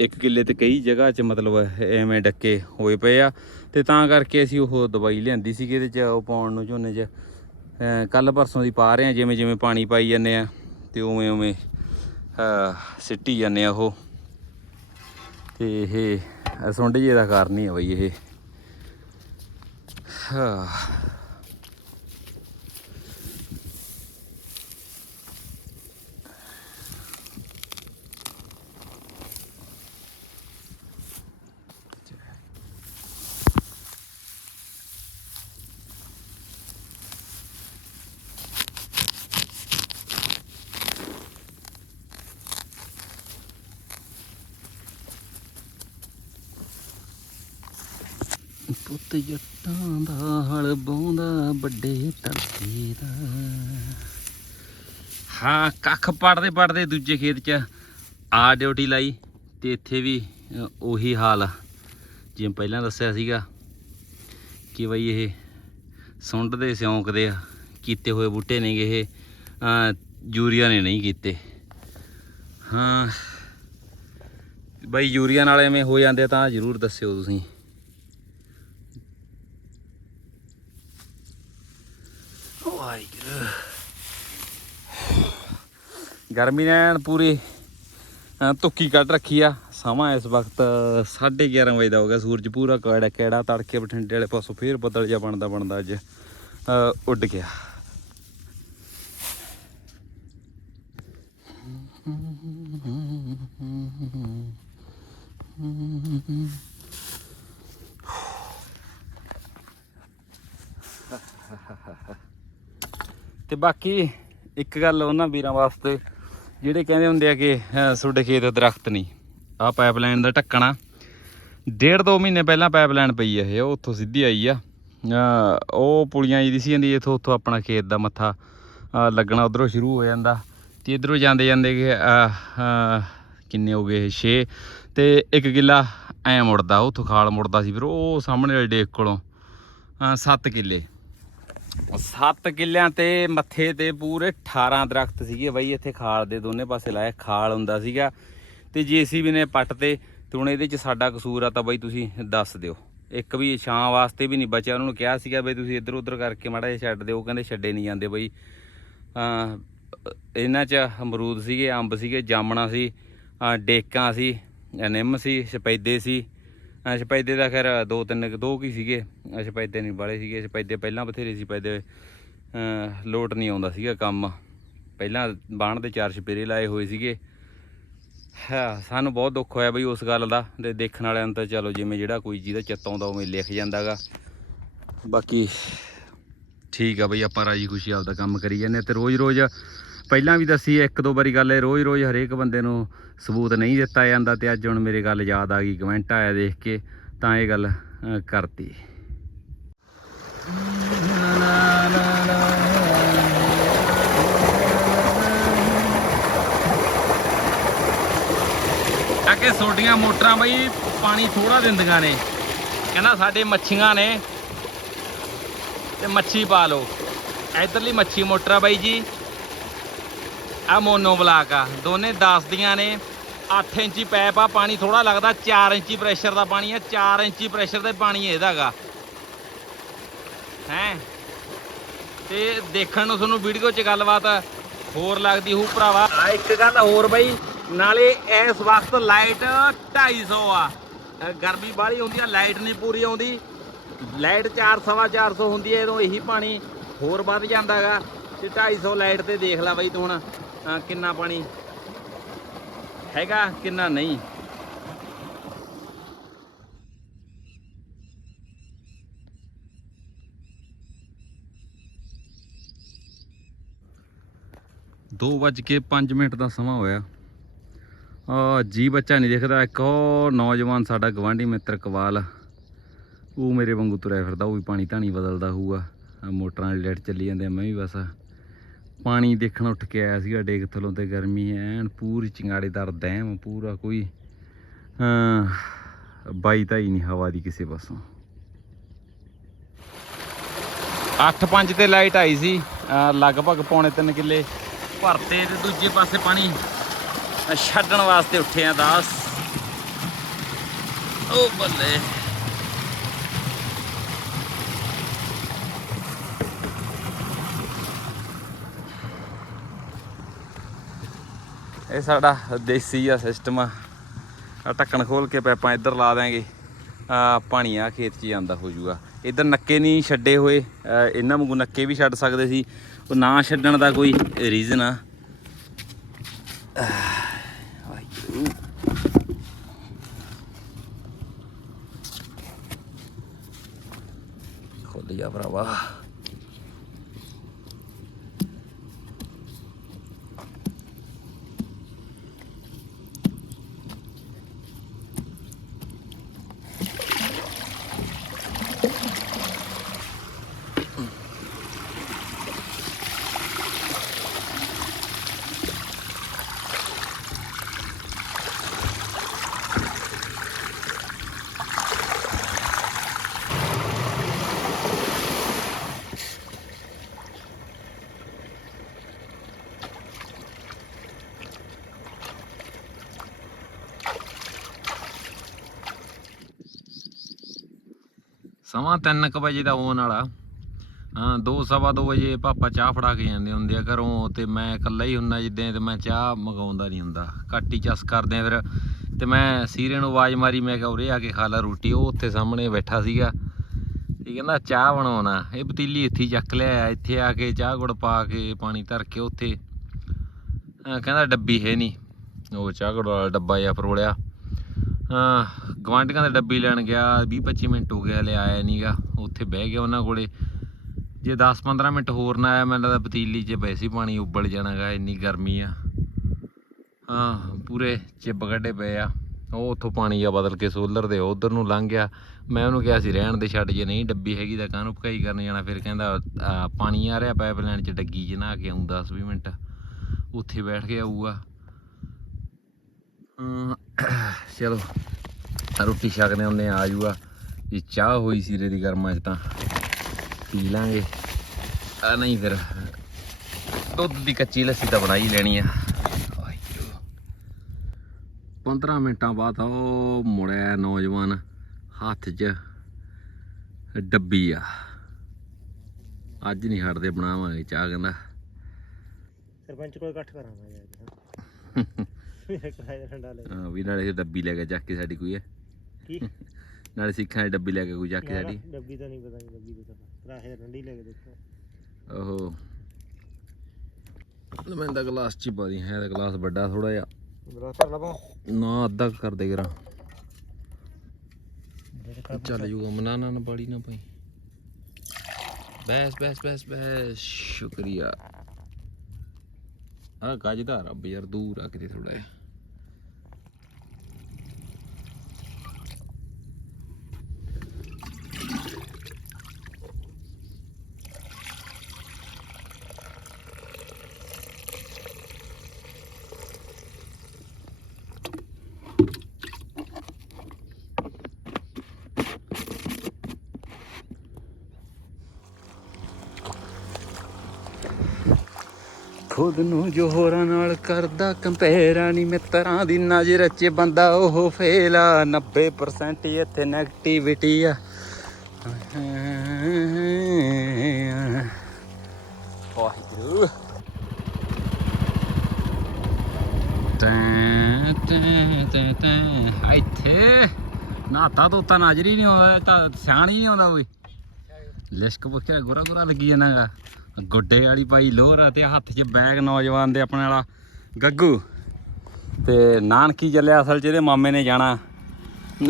ਇੱਕ ਕਿੱਲੇ ਤੇ ਕਈ ਜਗ੍ਹਾ 'ਚ ਮਤਲਬ ਐਵੇਂ ਡੱਕੇ ਹੋਏ ਪਏ ਆ। ਤੇ ਤਾਂ ਕਰਕੇ ਅਸੀਂ ਉਹ ਦਵਾਈ ਲਿਆਂਦੀ ਸੀ ਇਹਦੇ 'ਚ ਉਹ ਪਾਉਣ ਨੂੰ ਝੋਨੇ 'ਚ ਕੱਲ ਪਰਸੋਂ ਦੀ ਪਾ ਰਹੇ ਆ, ਜਿਵੇਂ ਜਿਵੇਂ ਪਾਣੀ ਪਾਈ ਜਾਂਦੇ ਆ ਤੇ ਉਵੇਂ ਉਵੇਂ ਸਿੱਟੀ ਜਾਂਦੇ ਆ ਉਹ। ਤੇ ਇਹ ਸੁੰਡ ਜੇ ਦਾ ਕਾਰਨ ਹੀ ਆ ਬਈ ਇਹ। ਹਾਂ। ਪੁੱਤ ਜੱਟਾਂ ਦਾ ਹਲ ਬੌਂਦਾ ਵੱਡੇ ਧਰਤੀ ਦਾ। ਹਾਂ ਕੱਖ ਪੜਦੇ ਪੜਦੇ ਦੂਜੇ ਖੇਤ 'ਚ ਆ ਡਿਊਟੀ ਲਾਈ ਤੇ ਇੱਥੇ ਵੀ ਉਹੀ ਹਾਲ ਆ। ਜਿਵੇਂ ਪਹਿਲਾਂ ਦੱਸਿਆ ਸੀਗਾ ਕਿ ਬਈ ਇਹ ਸੁੰਡ ਦੇ ਸਿਉਂਕ ਦੇ ਆ, ਕੀਤੇ ਹੋਏ ਬੂਟੇ ਨੇਗੇ ਇਹ। ਯੂਰੀਆ ਨੇ ਨਹੀਂ ਕੀਤੇ। ਹਾਂ ਬਈ ਯੂਰੀਆ ਨਾਲ ਐਵੇਂ ਹੋ ਜਾਂਦੇ ਤਾਂ ਜ਼ਰੂਰ ਦੱਸਿਓ ਤੁਸੀਂ। ਗਰਮੀ ਨੇ ਐਨ ਪੂਰੀ ਅ, ਧੁੱਕੀ ਕੱਢ ਰੱਖੀ ਆ। ਸਮਾਂ ਇਸ ਵਕਤ 11:30 ਵਜੇ ਦਾ ਹੋ ਗਿਆ। ਸੂਰਜ ਪੂਰਾ ਕਿਹੜਾ ਕਿਹੜਾ ਤੜਕੇ ਬਠਿੰਡੇ ਵਾਲੇ ਪਾਸੋਂ ਫੇਰ ਬੱਦਲ ਜਿਹਾ ਬਣਦਾ ਬਣਦਾ ਅੱਜ ਅ, ਉੱਡ ਗਿਆ ਤੇ ਬਾਕੀ ਇੱਕ ਗੱਲ ਉਹਨਾਂ ਵੀਰਾਂ ਵਾਸਤੇ ਜਿਹੜੇ ਕਹਿੰਦੇ ਹੁੰਦੇ ਆ ਕਿ ਤੁਹਾਡੇ ਖੇਤ ਦਰਖਤ ਨਹੀਂ ਆਹ ਪਾਈਪਲਾਈਨ ਦਾ ਢੱਕਣਾ। ਡੇਢ ਦੋ ਮਹੀਨੇ ਪਹਿਲਾਂ ਪਾਈਪਲਾਈਨ ਪਈ ਆ ਇਹ ਉੱਥੋਂ ਸਿੱਧੀ ਆਈ ਆ। ਉਹ ਪੁਲੀਆਂ ਜੀ ਸੀ ਜਾਂਦੀ ਇੱਥੋਂ ਉੱਥੋਂ ਆਪਣਾ ਖੇਤ ਦਾ ਮੱਥਾ ਲੱਗਣਾ ਉਧਰੋਂ ਸ਼ੁਰੂ ਹੋ ਜਾਂਦਾ। ਤੇ ਇਧਰੋਂ ਜਾਂਦੇ ਜਾਂਦੇ ਕਿ, ਕਿੰਨੇ ਹੋ ਗਏ 6 ਤੇ ਇੱਕ ਕਿੱਲਾ ਐ ਮੁੜਦਾ ਉੱਥੋਂ ਖਾਲ ਮੁੜਦਾ ਸੀ ਫਿਰ ਉਹ ਸਾਹਮਣੇ ਵਾਲੇ ਡੇਕ ਕੋਲੋਂ 7 ਕਿੱਲੇ। ਸੱਤ ਕਿੱਲਿਆਂ ਤੇ ਮੱਥੇ ਤੇ ਪੂਰੇ 18 ਦਰਖਤ ਸੀਗੇ ਬਾਈ, ਇੱਥੇ ਖਾਲ ਦੇ ਦੋਨੇ ਪਾਸੇ ਲਾਇਆ, ਖਾਲ ਹੁੰਦਾ ਸੀਗਾ ਤੇ ਜੀਸੀਬੀ ਨੇ ਪੱਟ ਤੇ ਤੇ ਹੁਣ ਇਹਦੇ ਚ ਸਾਡਾ ਕਸੂਰ ਆ ਤਾਂ ਬਾਈ ਤੁਸੀਂ ਦੱਸ ਦਿਓ। ਇੱਕ ਵੀ ਛਾਂ ਵਾਸਤੇ ਵੀ ਨਹੀਂ ਬਚਿਆ, ਉਹਨਾਂ ਨੂੰ ਕਿਹਾ ਸੀਗਾ ਬਈ ਤੁਸੀਂ ਇੱਧਰ ਉੱਧਰ ਕਰਕੇ ਮਾੜਾ ਜਿਹਾ ਛੱਡ ਦਿਓ ਕਹਿੰਦੇ ਛੱਡੇ ਨਹੀਂ ਜਾਂਦੇ ਬਾਈ। ਇਹਨਾਂ ਚ ਅਮਰੂਦ ਸੀਗੇ, ਅੰਬ ਸੀਗੇ, ਜਾਮਣਾ ਸੀ ਡੇਕਾਂ ਸੀ, ਨਿੰਮ ਸੀ, ਸਪੈਦੇ ਸੀ ਸਪੈਦੇ ਦਾ ਖੈਰ ਦੋ ਤਿੰਨ ਕੁ- ਦੋ ਕੀ ਸੀਗੇ। ਅਹ ਸਪੈਦੇ ਨਹੀਂ ਵਾਲੇ ਸੀਗੇ। ਸਪੈਦੇ ਪਹਿਲਾਂ ਬਥੇਰੇ ਸੀ ਪੈਦੇ ਲੋਟ ਨਹੀਂ ਆਉਂਦਾ ਸੀਗਾ ਕੰਮ। ਪਹਿਲਾਂ ਬਾਣ ਦੇ ਚਾਰ ਛਪੇਰੇ ਲਾਏ ਹੋਏ ਸੀਗੇ। ਹਾਂ, ਸਾਨੂੰ ਬਹੁਤ ਦੁੱਖ ਹੋਇਆ ਬਈ ਉਸ ਗੱਲ ਦਾ। ਤੇ ਦੇਖਣ ਵਾਲਿਆਂ ਨੂੰ ਤਾਂ ਚਲੋ ਜਿਵੇਂ ਜਿਹੜਾ ਕੋਈ ਜਿਹਦਾ ਚਿੱਤ ਆਉਂਦਾ ਉਵੇਂ ਲਿਖ ਜਾਂਦਾਗਾ। ਬਾਕੀ ਠੀਕ ਆ ਬਈ, ਆਪਾਂ ਰਾਜੀ ਖੁਸ਼ੀ ਆਪਦਾ ਕੰਮ ਕਰੀ ਜਾਂਦੇ ਹਾਂ ਤੇ ਰੋਜ਼-ਰੋਜ਼ ਪਹਿਲਾਂ ਵੀ ਦੱਸੀ ਇੱਕ ਦੋ ਵਾਰੀ ਗੱਲ ਹੈ ਰੋਜ਼-ਰੋਜ਼ ਹਰੇਕ ਬੰਦੇ ਨੂੰ ਸਬੂਤ ਨਹੀਂ ਦਿੱਤਾ ਜਾਂਦਾ ਤੇ ਅੱਜ ਹੁਣ ਮੇਰੇ ਗੱਲ ਯਾਦ ਆ ਗਈ ਕਮੈਂਟ ਆਇਆ ਦੇਖ ਕੇ, ਤਾਂ ਇਹ ਗੱਲ ਕਰਤੀ। ਆ ਕਿ ਛੋਟੀਆਂ ਮੋਟਰਾਂ ਬਈ ਪਾਣੀ ਥੋੜਾ ਦਿੰਦੀਆਂ ਨੇ। ਕਹਿੰਦਾ ਸਾਡੇ ਮੱਛੀਆਂ ਨੇ, ਤੇ ਮੱਛੀ ਪਾ ਲਓ। ਇਧਰਲੀ ਮੱਛੀ ਮੋਟਰ ਆ ਬਾਈ ਜੀ। ਆ ਮੋਨੋ ਬਲਾਕ ਆ। ਦੋਨੇ 10 ਦੀਆਂ ਨੇ 8 ਇੰਚੀ ਪੈਪ ਆ, ਪਾਣੀ ਥੋੜਾ ਲੱਗਦਾ 4 ਇੰਚੀ ਪ੍ਰੈਸ਼ਰ ਦਾ ਪਾਣੀ ਆ 4 ਇੰਚੀ ਪ੍ਰੈਸ਼ਰ ਦਾ ਪਾਣੀ ਇਹਦਾਗਾ ਹੈ? ਤੇ ਦੇਖਣ ਨੂੰ ਤੁਹਾਨੂੰ ਵੀਡੀਓ 'ਚ ਗੱਲਬਾਤ ਹੋਰ ਲੱਗਦੀ ਹੂ ਭਰਾਵਾ। ਆ ਇੱਕ ਗੱਲ ਹੋਰ ਬਈ, ਨਾਲੇ ਇਸ ਵਕਤ ਲਾਈਟ 250 ਆ। ਗਰਮੀ ਬਾਹਲੀ ਹੁੰਦੀ ਆ ਲਾਈਟ ਨਹੀਂ ਪੂਰੀ ਆਉਂਦੀ। ਲਾਈਟ 4 ਸਵਾ 400 ਹੁੰਦੀ ਹੈ ਜਦੋਂ ਇਹੀ ਪਾਣੀ ਹੋਰ ਵੱਧ ਜਾਂਦਾਗਾ ਤੇ 250 ਲਾਈਟ ਤੇ ਦੇਖ ਲੈ ਬਈ ਤੂੰ ਹੁਣ। ਕਿੰਨਾ ਪਾਣੀ? ਹੈਗਾ ਕਿੰਨਾ ਨਹੀਂ? ਦੋ ਵੱਜ ਕੇ 5 ਮਿੰਟ ਦਾ ਸਮਾਂ ਹੋਇਆ। ਆ ਜੀ ਬੱਚਾ ਨਹੀਂ ਦਿਖਦਾ ਇੱਕ ਉਹ ਨੌਜਵਾਨ ਸਾਡਾ ਗਵਾਂਢੀ ਮਿੱਤਰ ਕਵਾਲ। ਉਹ ਮੇਰੇ ਵਾਂਗੂ ਤੁਰਿਆ ਫਿਰਦਾ ਉਹ ਵੀ ਪਾਣੀ ਧਾਣੀ ਬਦਲਦਾ ਹੋਊਗਾ। ਮੋਟਰਾਂ ਵਾਲੀ ਲਾਈਟ ਚੱਲੀ ਜਾਂਦੇ ਆ, ਮੈਂ ਵੀ ਬਸ ਪਾਣੀ ਦੇਖਣ ਉੱਠ ਕੇ ਆਇਆ ਸੀਗਾ ਡੇਕ ਥਲੋਂ ਤੇ ਗਰਮੀ ਐਨ, ਪੂਰੀ ਚਿੰਗਾੜੇਦਾਰ ਦੈਮ ਪੂਰਾ ਕੋਈ ਬਾਈ ਤਾਂ ਹੀ ਨਹੀਂ ਹਵਾ ਦੀ ਕਿਸੇ ਪਾਸੋਂ। 8-5 ਤੇ ਲਾਈਟ ਆਈ ਸੀ ਲਗਭਗ ਪੌਣੇ 3 ਕਿੱਲੇ। ਭਰਤੇ ਤੇ ਦੂਜੇ ਪਾਸੇ ਪਾਣੀ, ਛੱਡਣ ਵਾਸਤੇ ਉੱਠੇ ਆ ਦਾਸ। ਉਹ ਬੱਲੇ। ਇਹ ਸਾਡਾ ਦੇਸੀ ਆ ਸਿਸਟਮ ਆ। ਢੱਕਣ ਖੋਲ ਕੇ ਪੈਪਾਂ ਇੱਧਰ ਲਾ ਦਾਂਗੇ ਆ ਪਾਣੀ ਆ ਖੇਤ 'ਚ ਜਾਂਦਾ ਹੋ ਜਾਊਗਾ। ਇੱਧਰ ਨੱਕੇ ਨਹੀਂ ਛੱਡੇ ਹੋਏ। ਇਹਨਾਂ ਵਾਂਗੂ ਨੱਕੇ ਵੀ ਛੱਡ ਸਕਦੇ ਸੀ। ਉਹ ਨਾ ਛੱਡਣ ਦਾ ਕੋਈ ਰੀਜ਼ਨ ਆ। ਆਹ, ਵਾਹਿਗੁਰੂ। ਖੋਲ ਜਾ ਭਰਾਵਾ। ਸਮਾਂ 3:00 ਵਜੇ ਦਾ ਆਉਣ ਵਾਲਾ। ਹਾਂ 2:30 ਵਜੇ ਪਾਪਾ ਚਾਹ ਫੜਾ ਕੇ ਜਾਂਦੇ ਹੁੰਦੇ ਆ ਘਰੋਂ ਤੇ ਮੈਂ ਇਕੱਲਾ ਹੀ ਹੁੰਨਾ ਜਿੱਦਾਂ ਤੇ ਮੈਂ ਚਾਹ ਮੰਗਾਉਂਦਾ ਨਹੀਂ ਹੁੰਦਾ। ਘੱਟ ਹੀ ਚਸ ਕਰਦੇ ਆ ਫਿਰ। ਤੇ ਮੈਂ ਸੀਰੇ ਨੂੰ ਆਵਾਜ਼ ਮਾਰੀ, ਮੈਂ ਕਿਹਾ, ਉਰੇ ਆ ਕੇ ਖਾ ਲੈ ਰੋਟੀ। ਉਹ ਉੱਥੇ ਸਾਹਮਣੇ ਬੈਠਾ ਸੀਗਾ। ਇਹ ਕਹਿੰਦਾ, ਚਾਹ ਬਣਾਉਣਾ। ਇਹ ਪਤੀਲੀ ਇੱਥੇ ਚੱਕ ਲਿਆ ਇੱਥੇ ਆ ਕੇ ਚਾਹ ਗੁੜ ਪਾ ਕੇ ਪਾਣੀ ਧਰ ਕੇ ਉੱਥੇ ਕਹਿੰਦਾ, ਡੱਬੀ ਹੈ ਨਹੀਂ। ਉਹ ਚਾਹ ਗੁੜ ਵਾਲਾ ਡੱਬਾ ਜਿਹਾ ਫਰੋਲਿਆ। ਹਾਂ ਦੇ ਡੱਬੀ ਲੈਣ ਗਿਆ 20 25 ਮਿੰਟ ਹੋ ਗਿਆ, ਹਲੇ ਆਇਆ ਨਹੀਂਗਾ ਉੱਥੇ ਬਹਿ ਗਿਆ ਉਹਨਾਂ ਕੋਲੇ। ਜੇ 10 15 ਮਿੰਟ ਹੋਰ ਨਾ ਆਇਆ, ਮੈਨੂੰ ਲੱਗਦਾ ਪਤੀਲੀ 'ਚ ਵੈਸੇ ਪਾਣੀ ਉਬਲ ਜਾਣਾਗਾ ਇੰਨੀ ਗਰਮੀ ਆ। ਹਾਂ, ਪੂਰੇ ਚਿੱਬ ਕੱਢੇ ਪਏ ਆ। ਉਹ ਉੱਥੋਂ ਪਾਣੀ ਆ ਬਦਲ ਕੇ ਸੋਲਰ ਦੇ, ਉਧਰ ਨੂੰ ਲੰਘ ਗਿਆ। ਮੈਂ ਉਹਨੂੰ ਕਿਹਾ ਸੀ, ਰਹਿਣ ਦੇ, ਛੱਡ ਜੇ, ਨਹੀਂ ਡੱਬੀ ਹੈਗੀ ਤਾਂ ਕਾਹਨੂੰ ਭਕਾਈ ਕਰਨ ਜਾਣਾ? ਫਿਰ ਕਹਿੰਦਾ ਪਾਣੀ ਆ ਰਿਹਾ, ਪਾਈਪਲਾਈਨ 'ਚ ਡੱਗੀ 'ਚ, ਨਹਾ ਕੇ ਆਉਂ 10 20 ਮਿੰਟ। ਉੱਥੇ ਬੈਠ ਕੇ ਆਊਗਾ। ਚਲੋ ਰੋਟੀ ਛਕਦੇ ਹੁੰਦੇ ਆ ਜੂਗਾ ਇਹ ਚਾਹ ਹੋਈ ਸੀਰੇ ਦੀ ਗਰਮਾਂ 'ਚ ਤਾਂ ਪੀ ਲਾਂਗੇ। ਆ ਨਹੀਂ ਫਿਰ ਦੁੱਧ ਦੀ ਕੱਚੀ ਲੱਸੀ ਤਾਂ ਬਣਾ ਹੀ ਲੈਣੀ ਆ। ਵਾਹਿਗੁਰੂ। 15 ਮਿੰਟਾਂ ਬਾਅਦ ਉਹ ਮੁੜਿਆ ਨੌਜਵਾਨ ਹੱਥ 'ਚ ਡੱਬੀ ਆ। ਅੱਜ ਨਹੀਂ ਹਟਦੇ ਬਣਾਵਾਂਗੇ ਚਾਹ ਕਹਿੰਦਾ। ਸਰਪੰਚ ਕੋਲ ਇਕੱਠ ਕਰਾਂਗਾ ਯਾਰ *laughs* ਹਾਂ, ਵੀ ਨਾਲੇ ਡੱਬੀ ਲੈ ਕੇ ਚੱਕ ਕੇ ਸਾਡੀ ਕੋਈ ਹੈ। ਕੀ? *laughs* ਨਾਲੇ ਸਿੱਖਾਂ ਦੀ ਡੱਬੀ ਲੈ ਕੇ ਕੋਈ ਚੱਕ ਕੇ ਸਾਡੀ। ਡੱਬੀ ਤਾਂ ਨਹੀਂ ਪਤਾ ਨਹੀਂ ਡੱਬੀ ਦਾ ਕਿਰਾਏ ਠੰਡੀ ਲੈ ਕੇ ਦੇਖੋ। ਓਹੋ। ਮੈਂ ਤਾਂ ਗਲਾਸ ਚ ਹੀ ਪਾ ਦੀ ਹੈ ਤਾਂ ਗਲਾਸ ਵੱਡਾ ਥੋੜਾ ਜਿਹਾ। ਲਵਾਂ ਨਾ ਅੱਧਾ ਕਰ ਦੇ ਕਰਾਂ। ਚੱਲ ਜੂਗਾ ਮਨਾ ਨਾ ਨਾ ਬਾੜੀ ਨਾ ਪਈ ਬੈਸ ਬੈਸ ਬੈਸ ਬੈਸ। ਸ਼ੁਕਰੀਆ। ਆ ਗੱਜ ਦਾ ਰੱਬ ਯਾਰ ਦੂਰ ਆ ਕਿਤੇ ਥੋੜਾ ਜਿਹਾ। ਖੁਦ ਨੂੰ ਜੋ ਹੋਰਾਂ ਨਾਲ ਕਰਦਾ ਕੰਪੇਅਰਾਂ ਨਹੀਂ ਮਿੱਤਰਾਂ ਦੀ ਨਜ਼ਰ 'ਚ ਬੰਦਾ ਉਹ ਫੇਲ ਆ। 90% ਇੱਥੇ ਨੈਗੇਟਿਵਿਟੀ ਆ। ਵਾਹਿਗੁਰੂ। ਤੈਂ ਤੈਂ ਤੈਂ ਤੈਂ। ਇੱਥੇ ਨਾਤਾ ਤੋਂ ਨਜ਼ਰ ਹੀ ਨਹੀਂ ਆਉਂਦਾ, ਤਾਂ ਸਿਆਣ ਹੀ ਨਹੀਂ ਆਉਂਦਾ ਓਏ ਲਿਸ਼ਕ ਪੁੱਛਿਆ ਗੋਰਾ ਗੋਰਾ ਲੱਗੀ ਜਾਣਾਗਾ ਗੁੱਡੇ ਵਾਲੀ ਪਾਈ ਲੋਹਰ ਆ ਤੇ ਹੱਥ 'ਚ ਬੈਗ ਨੌਜਵਾਨ ਦੇ ਆਪਣੇ ਵਾਲਾ ਗੱਗੂ। ਤੇ ਨਾਨਕੀ ਚੱਲਿਆ ਅਸਲ 'ਚ ਇਹਦੇ ਮਾਮੇ ਨੇ ਜਾਣਾ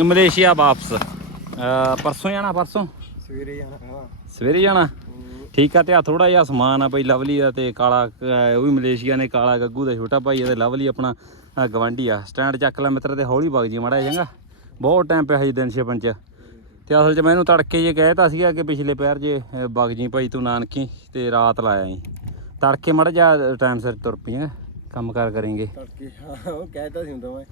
ਮਲੇਸ਼ੀਆ ਵਾਪਸ। ਪਰਸੋਂ ਜਾਣਾ ਪਰਸੋਂ? ਸਵੇਰੇ ਜਾਣਾ ਹਾਂ। ਸਵੇਰੇ ਜਾਣਾ? ਠੀਕ ਆ ਤੇ ਆ ਥੋੜਾ ਜਿਹਾ ਸਮਾਨ ਆ ਬਈ ਲਵਲੀ ਦਾ ਤੇ ਕਾਲਾ ਉਹ ਵੀ ਮਲੇਸ਼ੀਆ ਨੇ ਕਾਲਾ ਗੱਗੂ ਦਾ ਛੋਟਾ ਭਾਈ ਆ ਤੇ ਲਵਲੀ ਆਪਣਾ ਗਵਾਂਢੀ ਆ। ਸਟੈਂਡ ਚੱਕ ਲੈ ਮਿੱਤਰ ਤੇ ਹੌਲੀ ਵਗ ਜੀ ਮਾੜਾ ਜਿਹਾ ਚੰਗਾ। ਬਹੁਤ ਟਾਈਮ ਪਿਆ ਹਜੇ ਦਿਨ ਛੇ ਚ। ਤੇ ਅਸਲ 'ਚ ਮੈਨੂੰ ਤੜਕੇ ਜੇ ਕਹਿਤਾ ਸੀਗਾ ਕਿ ਪਿਛਲੇ ਪੈਰ ਜੇ ਵਗ ਜੀ ਭਾਈ ਤੂੰ ਨਾਨਕੀ ਤੇ ਰਾਤ ਲਾਇਆ ਸੀ ਤੜਕੇ ਮਾੜਾ ਜਿਹਾ ਟਾਈਮ ਸਿਰ ਤੁਰ ਪਈ ਹੈਂ, ਕੰਮ ਕਾਰ ਕਰਾਂਗੇ। ਤੜਕੇ ਹਾਂ ਉਹ ਕਹਿਤਾ ਸੀ ਹੁੰਦਾ ਮੈਂ।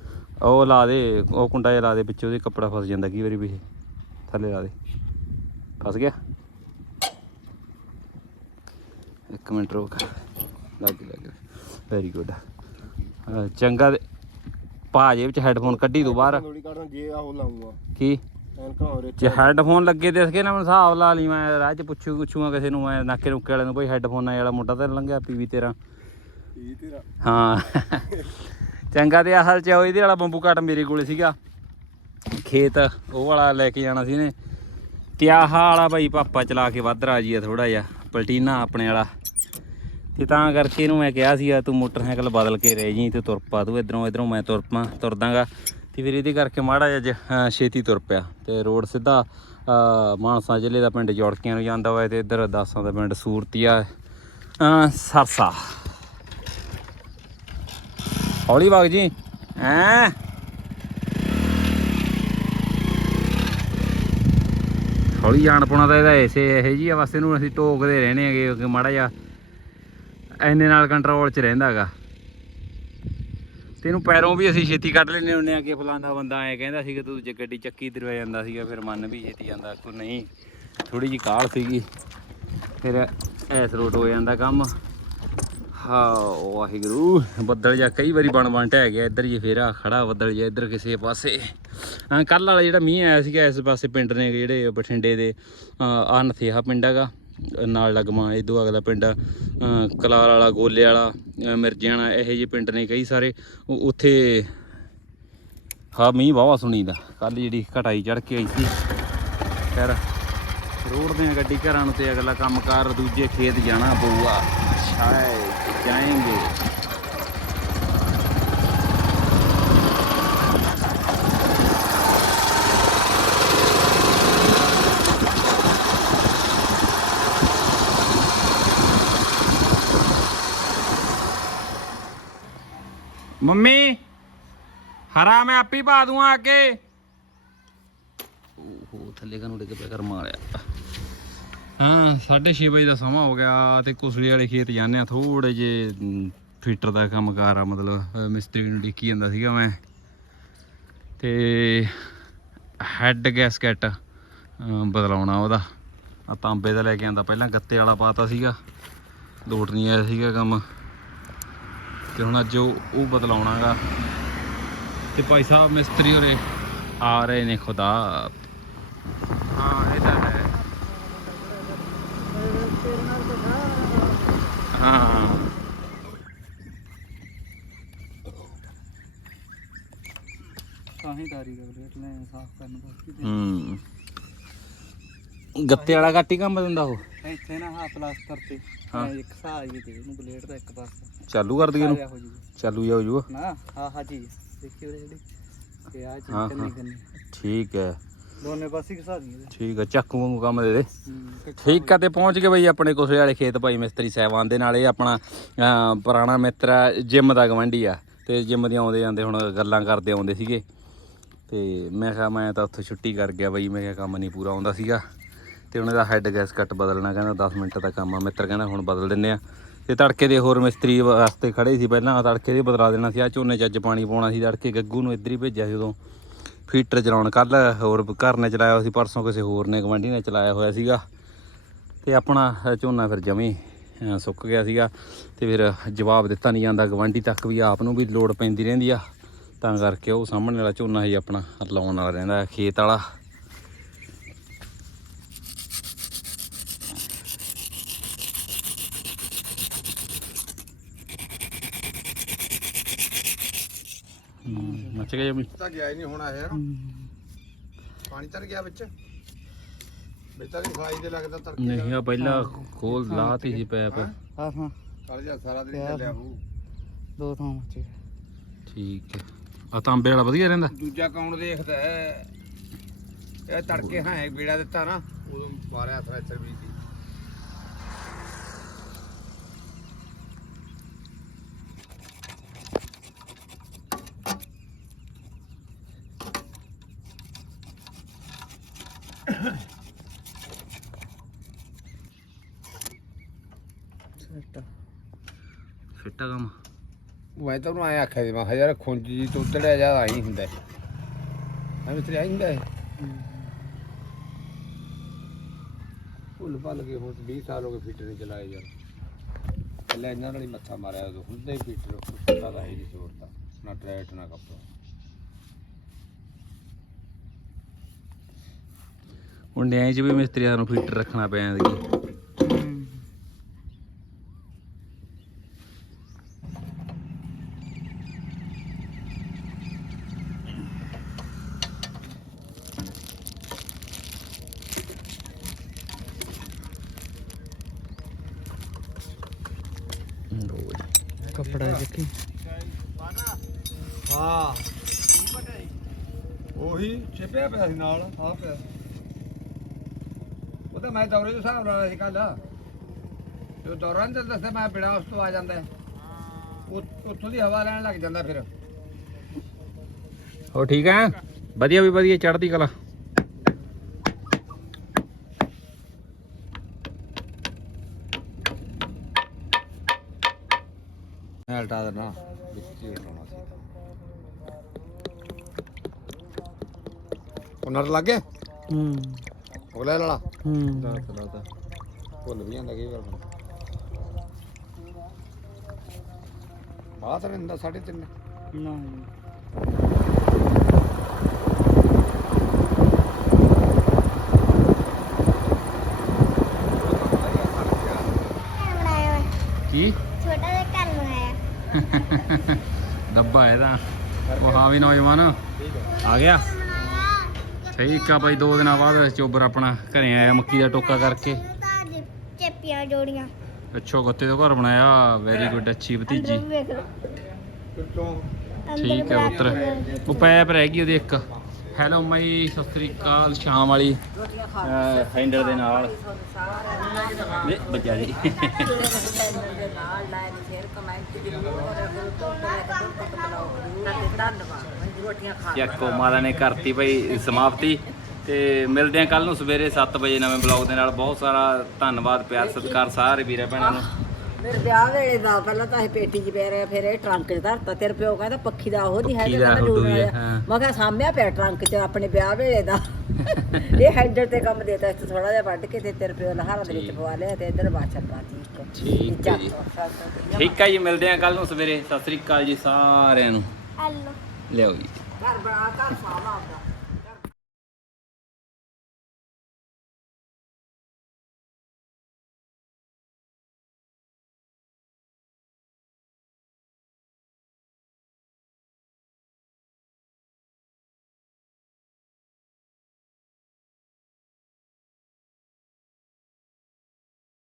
ਉਹ ਲਾ ਦੇ ਉਹ ਕੁੰਡਾ ਜਿਹਾ ਲਾ ਦੇ ਵਿੱਚ ਉਹਦੇ ਕੱਪੜਾ ਫਸ ਜਾਂਦਾ ਕਈ ਵਾਰੀ ਪਿੱਛੇ ਥੱਲੇ ਲਾ ਦੇ। ਫਸ ਗਿਆ? ਇੱਕ ਮਿੰਟ ਰੁਕ ਲੱਗ ਲੱਗ ਵੈਰੀ ਗੁੱਡ ਚੰਗਾ ਤੇ ਭਾਜੇ ਵਿੱਚ ਹੈੱਡਫੋਨ ਕੱਢੀ ਤੂੰ ਬਾਹਰ। ਜੇ ਕੀ? ਐਨਕਾਂ ਜੇ ਹੈੱਡਫੋਨ ਲੱਗੇ ਦਿਸ ਗਏ ਨਾ ਮੈਨੂੰ ਹਿਸਾਬ ਲਾ ਲਈ ਮੈਂ ਰਾਹ ਚ ਪੁੱਛੂ ਪੁੱਛੂਗਾ ਕਿਸੇ ਨੂੰ ਮੈਂ ਨਾਕੇ ਨੁੱਕੇ ਵਾਲੇ ਨੂੰ ਕੋਈ ਹੈੱਡਫੋਨਾਂ ਵਾਲਾ ਮੁੰਡਾ ਤਾਂ ਲੰਘਿਆ ਪੀਵੀ ਤੇਰਾ। ਇਹ ਤੇਰਾ। ਹਾਂ। ਚੰਗਾ ਤੇ ਅਸਲ ਚ ਉਹ ਇਹਦੇ ਵਾਲਾ ਬੰਬੂ ਕੱਟ ਮੇਰੇ ਕੋਲੇ ਸੀਗਾ। ਖੇਤ ਉਹ ਵਾਲਾ ਲੈ ਕੇ ਜਾਣਾ ਸੀ ਨੇ ਤੇ ਆਹ ਵਾਲਾ ਭਾਈ ਪਾਪਾ ਚਲਾ ਕੇ ਵੱਧ ਰਾਜੀ ਆ ਥੋੜਾ ਜਿਹਾ ਪਲਟੀਨਾ ਆਪਣੇ ਵਾਲਾ। ਤੇ ਤਾਂ ਕਰਕੇ ਇਹਨੂੰ ਮੈਂ ਕਿਹਾ ਸੀਗਾ ਤੂੰ ਮੋਟਰਸਾਈਕਲ ਬਦਲ ਕੇ ਰਹਿ ਜੀ ਤੇ ਤੁਰ ਪਾ ਤੂੰ ਇਧਰੋਂ ਇਧਰੋਂ ਮੈਂ ਤੁਰ ਪਾ ਤੁਰਦਾਗਾ। ਤੇ ਫਿਰ ਇਹਦੇ ਕਰਕੇ ਮਾੜਾ ਜਿਹਾ ਜ- ਛੇਤੀ ਤੁਰ ਪਿਆ ਤੇ ਰੋਡ ਸਿੱਧਾ ਮਾਨਸਾ ਜ਼ਿਲ੍ਹੇ ਦਾ ਪਿੰਡ ਜੋੜਕੀਆਂ ਨੂੰ ਜਾਂਦਾ ਹੋਇਆ ਤੇ ਇੱਧਰ ਦਾਸਾਂ ਦਾ ਪਿੰਡ ਸੂਰਤੀਆ ਸਰਸਾ। ਹੌਲੀ ਵਗ ਜੀ। ਐ ਹੌਲੀ ਜਾਣ ਪਾਉਣਾ ਤਾਂ ਇਹਦਾ ਐਸੇ ਇਹ ਜੀ ਵਾਸਤੇ ਨੂੰ ਅਸੀਂ ਟੋਕਦੇ ਰਹਿਣੇ ਹੈਗੇ ਮਾੜਾ ਜਿਹਾ ਐਨੇ ਨਾਲ ਕੰਟਰੋਲ 'ਚ ਰਹਿੰਦਾਗਾ ਤੈਨੂੰ ਪੈਰੋਂ ਵੀ ਅਸੀਂ ਛੇਤੀ ਕੱਢ ਲੈਨੇ ਹੁੰਨੇ ਆ ਕਿ ਫਲਾਣਾ ਬੰਦਾ ਐ ਕਹਿੰਦਾ ਸੀ ਕਿ ਤੂੰ ਜੇ ਗੱਡੀ ਚੱਕੀ ਦਰਵਾ ਜਾਂਦਾ ਸੀਗਾ, ਫਿਰ ਮਨ ਵੀ ਛੇਤੀ ਜਾਂਦਾ ਕੋ ਨਹੀਂ ਥੋੜੀ ਜੀ ਕਾਹਲ ਸੀਗੀ। ਫਿਰ ਐਸ ਰੋਟ ਹੋ ਜਾਂਦਾ ਕੰਮ। ਹਾਂ ਵਾਹਿਗੁਰੂ, ਬੱਦਲ ਜਾਂ ਕਈ ਵਾਰੀ ਬਣ ਬਣ ਟਹਿ ਗਿਆ, ਇੱਧਰ ਜੀ ਫੇਰਾ ਆ ਖੜਾ, ਬੱਦਲ ਜਾਂ ਇੱਧਰ ਕਿਸੇ ਪਾਸੇ। ਹਾਂ ਕੱਲ ਵਾਲਾ ਜਿਹੜਾ ਮੀਂਹ ਆਇਆ ਸੀਗਾ, ਇਸ ਪਾਸੇ ਪਿੰਡ ਨੇ ਜਿਹੜੇ ਬਠਿੰਡੇ ਦੇ ਆ ਪਿੰਡ ਹੈਗਾ। ਨਾਲ ਲਗਮਾ ਇਦੋਂ ਅਗਲਾ ਪਿੰਡ ਅ, ਕਲਾਰ ਵਾਲਾ ਗੋਲੇ ਵਾਲਾ ਅ, ਮਿਰਜਿਆਣਾ ਇਹੋ ਜਿਹੇ ਪਿੰਡ ਨੇ ਕਈ ਸਾਰੇ। ਉੱਥੇ ਹਾਂ ਮੀਂਹ ਵਾਵਾ ਸੁਣੀਦਾ। ਕੱਲ ਜਿਹੜੀ ਘਟਾਈ ਚੜ ਕੇ ਆਈ ਸੀ। ਖੈਰ ਰੋਡ ਦੀਆਂ ਗੱਡੀ ਘਰਾਂ ਨੂੰ ਤੇ ਅਗਲਾ ਕੰਮਕਾਰ ਦੂਜੇ ਖੇਤ ਜਾਣਾ ਪਊਗਾ। ਸ਼ਾਇਦ ਜਾਏਂਗੇ। ਮੰਮੀ ਹਰਾ ਮੈਂ ਆਪੀ ਪਾ ਦੂੰ ਆ ਕੇ। ਉਹ ਥੱਲੇ ਕਨੂੰ ਡਿੱਗ ਪਿਆ ਕਰ ਮਾਰਿਆ। ਹਾਂ 6:30 ਵਜੇ ਦਾ ਸਮਾਂ ਹੋ ਗਿਆ ਤੇ ਕੁਸਲੀ ਵਾਲੇ ਖੇਤ ਜਾਂਦੇ ਆ ਥੋੜੇ ਜੇ ਫੀਟਰ ਦਾ ਕੰਮ ਕਾਰ ਆ ਮਤਲਬ ਮਿਸਤਰੀ ਨੂੰ ਡਿੱਕੀ ਜਾਂਦਾ ਸੀਗਾ ਮੈਂ। ਤੇ ਹੈੱਡ ਗੈਸਕਟ ਬਦਲਾਉਣਾ ਉਹਦਾ। ਆ ਤਾਂਬੇ ਦਾ ਲੈ ਕੇ ਆਂਦਾ ਪਹਿਲਾਂ ਗੱਤੇ ਵਾਲਾ ਪਾਤਾ ਸੀਗਾ। ਲੋਟ ਨਹੀਂ ਆਇਆ ਸੀਗਾ ਕੰਮ। ਤੇ ਹੁਣ ਅੱਜ ਉਹ ਉਹ ਬਦਲਾਉਣਾਗਾ। ਤੇ ਭਾਈ ਸਾਹਿਬ ਮਿਸਤਰੀ ਹੋਰੇ ਆ ਰਹੇ ਨੇ ਖੁਦਾ। ਹਾਂ ਇਹ ਤਾਂ ਹੈ। ਹਾਂ। ਤਾਰੀ ਕਰ ਰੇਟ ਲੈ ਸਾਫ਼ ਕਰਨ ਵਾਸਤੇ ਹੂੰ। ਗੱਤੇ ਵਾਲਾ ਘੱਟ ਕੰਮ ਦਿੰਦਾ ਉਹ। ਇੱਥੇ ਨਾ ਹਾਂ ਪਲਾਸਟਰ ਤੇ। ਹਾਂ। ਇਹ ਇੱਕ ਸਾਹ ਜੀ ਤੇ ਇਹਨੂੰ ਬਲੇਡ ਦਾ ਇੱਕ ਪਾਸਾ। ਚਾਲੂ ਕਰ ਦਈਏ ਇਹਨੂੰ? ਚਾਲੂ ਜਾ ਹੋ ਜੂਗਾ? ਨਾ ਹਾਂ ਹਾਂ ਜੀ। ਦੇਖਿਓ ਰੇਡੀ ਤੇ ਆ ਚੀਜ਼ ਹਾਂ, ਕਰਨੀ ਹਾਂ। ਕਰਨੀ ਠੀਕ ਹੈ। ਦੋਨੇ ਪਾਸੇ ਘਸਾ ਦਈਏ ਠੀਕ ਹੈ ਚੱਕੂ ਵਾਂਗੂ ਕੰਮ ਦੇ ਦੇ ਠੀਕ ਆ ਤੇ ਪਹੁੰਚ ਗਏ ਬਈ ਆਪਣੇ ਕੋਸੇ ਵਾਲੇ ਖੇਤ ਭਾਈ ਮਿਸਤਰੀ ਸਾਹਿਬਾਨ ਦੇ ਨਾਲ। ਇਹ ਆਪਣਾ ਪੁਰਾਣਾ ਮਿੱਤਰ ਆ ਜਿਮ ਦਾ ਗਵੰਡੀ ਆ। ਤੇ ਜਿਮ ਦੇ ਆਉਂਦੇ ਜਾਂਦੇ ਹੁਣ ਗੱਲਾਂ ਕਰਦੇ ਆਉਂਦੇ ਸੀਗੇ। ਤੇ ਮੈਂ ਕਿਹਾ ਮੈਂ ਤਾਂ ਉੱਥੇ ਛੁੱਟੀ ਕਰ ਗਿਆ ਬਈ। ਮੈਂ ਕਿਹਾ ਕੰਮ ਨਹੀਂ ਪੂਰਾ ਆਉਂਦਾ ਸੀਗਾ। ਤੇ ਉਹਨਾਂ ਦਾ ਹੈੱਡ ਗੈਸ ਕੱਟ ਬਦਲਣਾ, ਕਹਿੰਦਾ 10 ਮਿੰਟ ਦਾ ਕੰਮ ਆ। ਮਿੱਤਰ ਕਹਿੰਦਾ ਹੁਣ ਬਦਲ ਦਿੰਨੇ ਆ। ਤੇ ਤੜਕੇ ਦੇ ਹੋਰ ਮਿਸਤਰੀ ਵਾਸਤੇ ਖੜੇ ਸੀ ਪਹਿਲਾਂ ਤੜਕੇ ਦੇ ਬਦਲਾ ਦੇਣਾ ਸੀ। ਆ ਝੋਨੇ ਚ ਅੱਜ ਪਾਣੀ ਪਾਉਣਾ ਸੀ, ਤੜਕੇ ਗੱਗੂ ਨੂੰ ਇੱਧਰ ਹੀ ਭੇਜਿਆ ਸੀ ਉਦੋਂ। ਫੀਟਰ ਚਲਾਉਣ ਕੱਲ ਹੋਰ ਘਰ ਨੇ ਚਲਾਇਆ ਹੋਇਆ ਸੀ, ਪਰਸੋਂ ਕਿਸੇ ਹੋਰ ਨੇ ਗਵੰਡੀ ਨੇ ਚਲਾਇਆ ਹੋਇਆ ਸੀਗਾ। ਤੇ ਆਪਣਾ ਝੋਨਾ ਫਿਰ ਜਮੀ ਸੁੱਕ ਗਿਆ ਸੀਗਾ। ਤੇ ਫਿਰ ਜਵਾਬ ਦਿੱਤਾ ਨਹੀਂ ਜਾਂਦਾ ਗਵਾਂਢੀ ਤੱਕ ਵੀ ਆਪ ਨੂੰ ਵੀ ਲੋੜ ਪੈਂਦੀ ਰਹਿੰਦੀ ਆ। ਤਾਂ ਕਰਕੇ ਉਹ ਸਾਹਮਣੇ ਵਾਲਾ ਝੋਨਾ ਹੀ ਆਪਣਾ ਲਾਉਣ ਵਾਲਾ ਰਹਿੰਦਾ, ਖੇਤ ਵਾਲਾ। ਮੱਚ ਗਿਆ ਜਮੀ ਤਾਂ ਗਿਆ ਹੀ ਨਹੀਂ ਹੋਣਾ ਯਾਰ ਪਾਣੀ ਤਾਂ ਨੀ ਗਿਆ ਵਿੱਚ। ਤਾਂ ਨਹੀਂ ਖਾਈ ਦੇ ਲੱਗਦਾ ਤੜਕੇ ਨਹੀਂ ਆ ਪਹਿਲਾਂ ਖੋਲ ਲਾਤੀ ਸੀ ਪੈਪ। ਹਾਂ। ਹਾਂ ਕੱਲ ਜਾ ਸਾਰਾ ਦਿਨ ਚੱਲਿਆ ਹੂ ਦੋ ਥਾਂ ਮੱਚੇ ਠੀਕ ਹੈ। ਆ ਤਾਂਬੇ ਵਾਲਾ ਵਧੀਆ ਰਹਿੰਦਾ। ਦੂਜਾ ਕੌਣ ਦੇਖਦਾ ਇਹ ਤੜਕੇ ਹਾਂ ਬੀੜਾ ਦਿੱਤਾ ਨਾ। ਉਦੋਂ ਮਾਰਿਆ ਥ੍ਰੈਸ਼ਰ ਵੀ ਸੀ। ਫਿੱਟਾ ਕੰਮ। ਮੈਂ ਤਾਂ ਉਹਨੂੰ ਆਖਿਆ ਸੀ ਮੈਂ ਕਿਹਾ ਯਾਰ ਖੁੰਝ ਜੀ ਤੋਂ ਉਤੜਿਆ ਜਾ ਆਈ ਹੁੰਦਾ ਮੈਂ ਵੀ ਆਈ ਹੁੰਦਾ ਭੁੱਲ ਭੱਲ ਕੇ ਹੁਣ 20 ਸਾਲ ਹੋ ਗਏ ਫੀਟਰ ਨਹੀਂ ਚਲਾਏ ਯਾਰ। ਪਹਿਲਾਂ ਇਹਨਾਂ ਨਾਲ ਹੀ ਮੱਥਾ ਮਾਰਿਆ ਉਦੋਂ ਹੁੰਦਾ ਹੀ ਫੀਟਰ ਪਤਾ ਦਾ ਹੀ ਨਹੀਂ ਛੋੜਦਾ ਨਾ ਟਰੈਟ ਨਾ ਕੱਪੜਾ। ਮੁੰਡਿਆਂ 'ਚ ਵੀ ਮਿਸਤਰੀਆਂ ਨੂੰ ਫਿੱਟਰ ਰੱਖਣਾ ਪਿਆ ਸੀ ਕੱਪੜਾ ਹਾਂ। ਉਹੀ ਛਿਪਿਆ ਪਿਆ ਸੀ ਨਾਲ ਆ ਪਿਆ। ਤਾਂ ਮੈਂ ਦੌਰੇ ਦੇ ਹਿਸਾਬ ਨਾਲ ਆਇਆ ਸੀ ਕੱਲ ਜੋ ਦੌਰਾ ਨਹੀਂ ਦੱਸਦਾ ਮੈਂ ਬਿਨਾ ਉਸ ਤੋਂ ਆ ਜਾਂਦਾ ਹੈ। ਉਹ- ਉੱਥੋਂ ਦੀ ਹਵਾ ਲੈਣ ਲੱਗ ਜਾਂਦਾ ਫਿਰ। ਹੋ ਠੀਕ ਆ ਵਧੀਆ ਵੀ ਵਧੀਆ ਚੜ੍ਹਦੀ ਕਲਾ। ਮੈਂ ਹਟਾ ਦੇਣਾ ਵਿੱਚ ਹੀ ਹਟਾਉਣਾ ਸੀ। ਉਹਨਾਂ ਲੱਗ ਗਿਆ? ਹੂੰ। ਉਹ ਲੈ ਲੜਾ ਹੂੰ। ਭੁੱਲ ਵੀ ਜਾਂਦਾ ਕਈ ਵਾਰ ਬੰਦਾ। ਬਾਤ ਰਹਿੰਦਾ ਸਾਢੇ ਤਿੰਨ। ਨਾ। ਕੀ? ਛੋਟਾ ਜਿਹਾ ਘਰ ਬਣਾਇਆ। *laughs* ਡੱਬਾ ਇਹਦਾ। ਉਹ ਹਾਂ ਵੀ ਨੌਜਵਾਨ। ਆ ਗਿਆ। ਠੀਕ ਆ ਬਾਈ ਦੋ ਦਿਨਾਂ ਬਾਅਦ ਚੋਬਰ ਆਪਣਾ ਘਰੇ ਆਇਆ ਮੱਕੀ ਦਾ ਟੋਕਾ ਕਰਕੇ। ਚੇਪੀਆਂ ਜੋੜੀਆਂ। ਅੱਛੋ ਗੱਤੇ ਤੋਂ ਘਰ ਬਣਾਇਆ ਵੈਰੀ ਗੁੱਡ ਅੱਛੀ ਭਤੀਜੀ। ਠੀਕ ਹੈ ਪੁੱਤਰ। ਉਹ ਪੈਪ ਰਹਿ ਗਈ ਉਹਦੀ ਇੱਕ। ਹੈਲੋ ਮਾਈ ਸਤਿ ਸ੍ਰੀ ਅਕਾਲ ਸ਼ਾਮ ਵਾਲੀ। ਹੈਂਡਲ ਦੇ ਨਾਲ। ਲੈ ਬੱਜਾ ਜੀ। ਦੇ ਕੇ ਧੰਨਵਾਦ। ਰੋਟੀਆਂ ਖਾ ਚੱਕੋ ਮਾਤਾ ਨੇ ਕਰਤੀ ਭਾਈ ਸਮਾਪਤੀ ਤੇ ਮਿਲਦੇ ਆ ਕੱਲ ਨੂੰ ਸਵੇਰੇ 7 ਵਜੇ ਨਵੇਂ ਬਲੌਗ ਦੇ ਨਾਲ। ਬਹੁਤ ਸਾਰਾ ਧੰਨਵਾਦ ਪਿਆਰ ਸਤਿਕਾਰ ਸਾਰੇ ਵੀਰਾਂ ਭੈਣਾਂ ਨੂੰ। ਮੇਰੇ ਵਿਆਹ ਵੇਲੇ ਦਾ ਪਹਿਲਾਂ ਤਾਂ ਇਹ ਪੇਟੀ 'ਚ ਪਿਆ ਰਿਹਾ ਫਿਰ ਇਹ ਟਰੰਕ 'ਚ ਧਰਤਾ। ਤੇਰੇ ਪਿਓ ਕਹਿੰਦਾ ਪੱਖੀ ਦਾ ਉਹ ਨਹੀਂ ਪੱਖੀ ਹੈਗਾ ਦਾ ਹੁੱਡੂ ਹੀ ਹੈ। ਹਾਂ। ਮੈਂ ਕਿਹਾ ਸਾਹਮਣੇ ਪਿਆ ਟਰੰਕ 'ਚ ਆਪਣੇ ਵਿਆਹ ਵੇਲੇ ਦਾ। ਇਹ ਹੈਂਡਲ ਤੇ ਕੰਮ ਦੇਤਾ ਇਸ ਥੋੜਾ ਜਿਹਾ ਵੱਢ ਕੇ ਤੇ ਤੇਰੇ ਪਿਓ ਲਹਾਰਾ ਦੇ ਵਿੱਚ ਪਵਾ ਲਿਆ ਤੇ ਇੱਧਰ ਬਾਛਰ ਪਾਤੀ ਇੱਕ ਠੀਕ ਹੈ। ਜੀ। ਠੀਕ ਹੈ ਜੀ ਮਿਲਦੇ ਆ ਕੱਲ ਨੂੰ ਸਵੇਰੇ। ਸਤਿ ਸ੍ਰੀ ਅਕਾਲ ਜੀ ਸਾਰਿਆਂ ਨੂੰ। ਹੈਲੋ। ਲਿਆਓ ਜੀ। ਘਰ ਬਣਾ ਘਰ ਸਾਵਾ ਆਪਦਾ